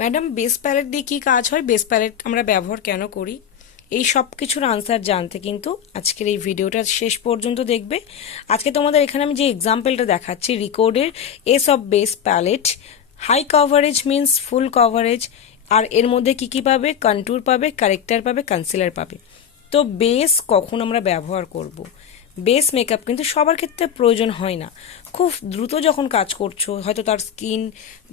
Madam, base palette দিয়ে কী কাজ হয়, বেস প্যালেট আমরা ব্যবহার কেন করি, এই সব কিছুর আনসার জানতে কিন্তু আজকের এই ভিডিওটা শেষ পর্যন্ত দেখবে। আজকে তোমাদের এখানে আমি যে এক্সাম্পলটা দেখাচ্ছি রিকোডের ace of base palette, high coverage means full coverage, আর এর মধ্যে কি কি পাবে, কন্ট্যুর পাবে, কারেক্টার পাবে, কনসিলার পাবে। তো বেস কখন আমরা ব্যবহার করব, বেস মেকআপ কিন্তু সবার ক্ষেত্রে প্রয়োজন হয় না। খুব দ্রুত যখন কাজ করছো, হয়তো তার স্কিন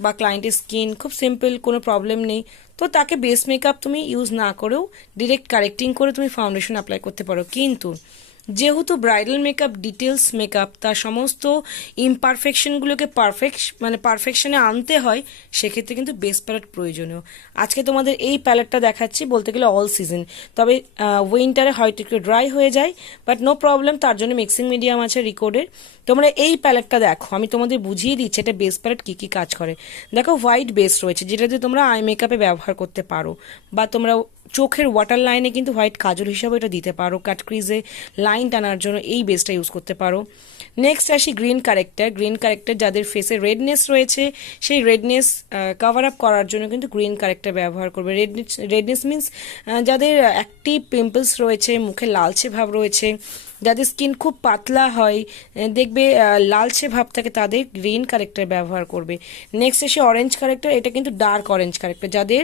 বা ক্লায়েন্টের স্কিন খুব সিম্পল, কোনো প্রবলেম নেই, তো তাকে বেস মেকআপ তুমি ইউজ না করেও ডিরেক্ট কারেক্টিং করে তুমি ফাউন্ডেশন অ্যাপ্লাই করতে পারো। কিন্তু যেহেতু ব্রাইডাল মেকআপ ডিটেলস মেকআপ, তার সমস্ত ইমপারফেকশনগুলোকে পারফেকশনে আনতে হয়, সেক্ষেত্রে কিন্তু বেস প্যালেট প্রয়োজনীয়। আজকে তোমাদের এই প্যালেটটা দেখাচ্ছি বলতে গেলে অল সিজন, তবে উইন্টারে হয়তো একটু ড্রাই হয়ে যায়, বাট নো প্রবলেম, তার জন্য মিক্সিং মিডিয়াম আছে রিকোডের। তোমরা এই প্যালেটটা দেখো, আমি তোমাদের বুঝিয়ে দিচ্ছি এটা বেস প্যালেট কী কী কাজ করে। দেখো, হোয়াইট বেস রয়েছে যেটা দিয়ে তোমরা আই মেকআপে ব্যবহার করতে পারো, বা তোমরা চোখের ওয়াটার লাইনে কিন্তু হোয়াইট কাজল হিসাবে এটা দিতে পারো, কাট ক্রিজে লাইন টানার জন্য এই বেসটা ইউজ করতে পারো। নেক্সট আসি গ্রিন কারেক্টার। গ্রিন কারেক্টার যাদের ফেসে রেডনেস রয়েছে, সেই রেডনেস কভার আপ করার জন্য কিন্তু গ্রিন কারেক্টার ব্যবহার করবে। রেডনেস মিন্স যাদের অ্যাক্টিভ পিম্পলস রয়েছে, মুখে লালচে ভাব রয়েছে, যাদের স্কিন খুব পাতলা হয়, দেখবে লালচে ভাব থাকে, তাদের গ্রিন কারেক্টার ব্যবহার করবে। নেক্সট এসে অরেঞ্জ কারেক্টার। এটা কিন্তু ডার্ক অরেঞ্জ কারেক্টার, যাদের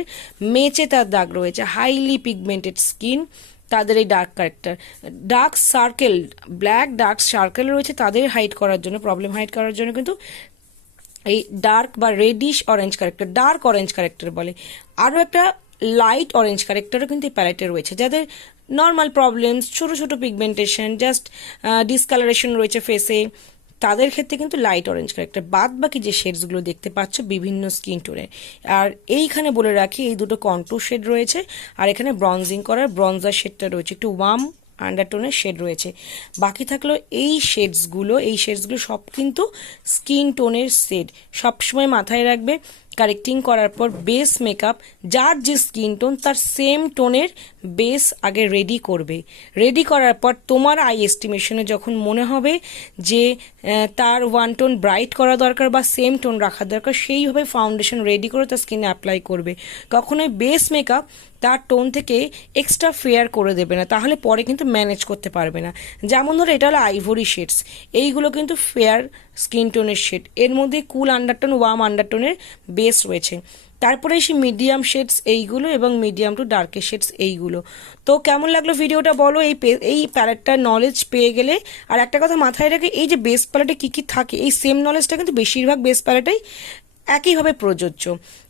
মেচে তার দাগ রয়েছে, হাইলি পিগমেন্টেড স্কিন, তাদের এই dark corrector. Dark circle, black dark circle রয়েছে, তাদের হাইড করার জন্য, প্রবলেম হাইড করার জন্য কিন্তু এই ডার্ক বা reddish orange corrector, dark orange corrector বলে। আরও একটা লাইট অরেঞ্জ কারেক্টারও কিন্তু এই প্যালেটে রয়েছে, যাদের নর্মাল প্রবলেমস, ছোট ছোট পিগমেন্টেশন, জাস্ট ডিসকালারেশন রয়েছে ফেসে, তাদের ক্ষেত্রে কিন্তু লাইট অরেঞ্জ কারেক্টার। বাদ বাকি যে শেডসগুলো দেখতে পাচ্ছ বিভিন্ন স্কিন টোনে। আর এইখানে বলে রাখি, এই দুটো কন্ট্যুর শেড রয়েছে, আর এখানে ব্রঞ্জিং করার ব্রঞ্জার শেডটা রয়েছে, একটু ওয়ার্ম আন্ডারটোনের শেড রয়েছে। বাকি থাকলো এই শেডসগুলো সব কিন্তু স্কিন টোনের শেড। সবসময় মাথায় রাখবে, কারেক্টিং করার পর বেস মেকআপ যার যে স্কিন টোন, তার সেম টোনের বেস আগে রেডি করবে। রেডি করার পর তোমার আই এস্টিমেশনে যখন মনে হবে যে তার ওয়ান টোন ব্রাইট করা দরকার বা সেম টোন রাখা দরকার, সেইভাবে ফাউন্ডেশন রেডি করে তার স্কিনে অ্যাপ্লাই করবে। কখনোই বেস মেকআপ তার টোন থেকে এক্সট্রা ফেয়ার করে দেবে না, তাহলে পরে কিন্তু ম্যানেজ করতে পারবে না। যেমন ধরো, এটা হলো আইভরি শেডস, এইগুলো কিন্তু ফেয়ার স্কিন টোনের শেড, এর মধ্যে কুল আন্ডারটোন, ওয়ার্ম আন্ডারটোনের বেস রয়েছে। তারপরে এসে মিডিয়াম শেডস এইগুলো, এবং মিডিয়াম টু ডার্কের শেডস এইগুলো। তো কেমন লাগলো ভিডিওটা বলো। এই প্যালেটটার নলেজ পেয়ে গেলে, আর একটা কথা মাথায় রেখে, এই যে বেস প্যালেটে কী কী থাকে, এই সেম নলেজটা কিন্তু বেশিরভাগ বেস প্যালেটেই একইভাবে প্রযোজ্য।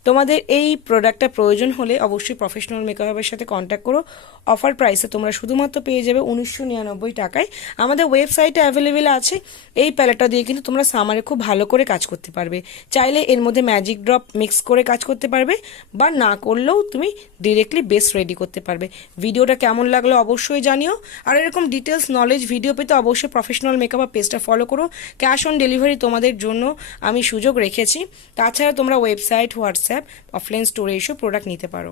তোমাদের এই প্রোডাক্টটা প্রয়োজন হলে অবশ্যই প্রফেশনাল মেকআপের সাথে কন্ট্যাক্ট করো। অফার প্রাইসে তোমরা শুধুমাত্র পেয়ে যাবে 1999 টাকায়। আমাদের ওয়েবসাইটে অ্যাভেলেবেল আছে। এই প্যালেটটা দিয়ে কিন্তু তোমরা সামারে খুব ভালো করে কাজ করতে পারবে। চাইলে এর মধ্যে ম্যাজিক ড্রপ মিক্স করে কাজ করতে পারবে, বা না করলেও তুমি ডিরেক্টলি বেস রেডি করতে পারবে। ভিডিওটা কেমন লাগলো অবশ্যই জানিও। আর এরকম ডিটেলস নলেজ ভিডিও পেতে অবশ্যই প্রফেশনাল মেকআপ পেজটা ফলো করো। ক্যাশ অন ডেলিভারি তোমাদের জন্য আমি সুযোগ রেখেছি। তাছাড়া তোমরা ওয়েবসাইট, হোয়াটসঅ্যাপ, অফলাইন স্টোরে এসেও প্রোডাক্ট নিতে পারো।